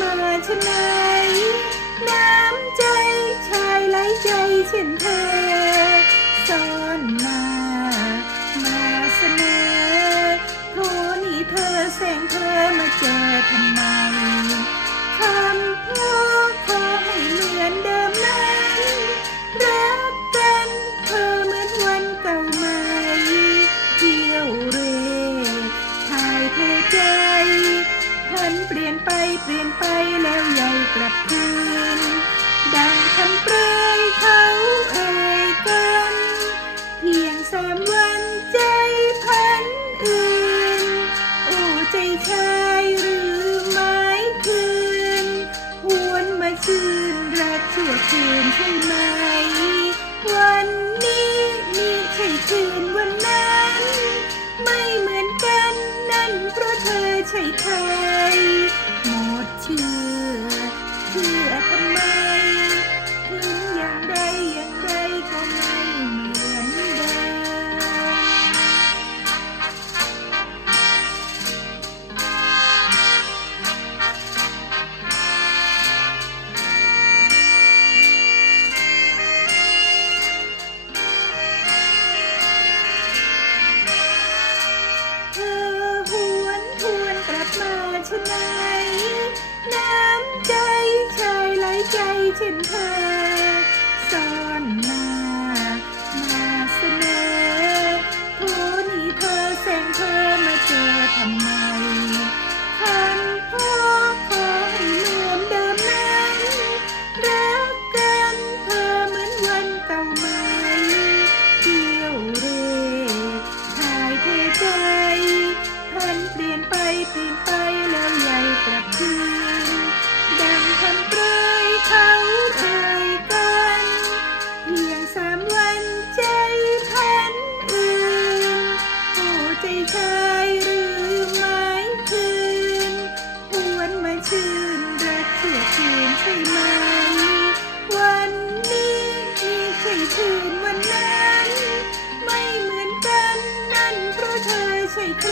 มาชะไหน พันเปลี่ยนไปเปลี่ยนไปแล้วใหญ่กลับคืน ดังคำเปรยเขาเอ่ยกัน เพียงสามวันใจพันอื่น โอ้ใจชายหรือไม้คืน หวนมาชื่นรักชั่วคืนใช่ไหม วันนี้นี่ใช่คืนวันนั้น ไม่เหมือนกันนั่นเพราะเธอใช่ใคร มาชะไหนน้ำใจชายไหลใจเช่นเธอ ไปตื่นไปแล้วใหญ่กลับคืนดังคำปรยเขาเคยกัน เพียงสามวันใจพันอื่นโอ้ใจชายหรือไม้คืนหวนมาชื่นรักเชื่อคืนใช่ไหม วันนี้มีใช่คืนวันนั้น ไม่เหมือนกันนั่นเพราะเธอใช่คร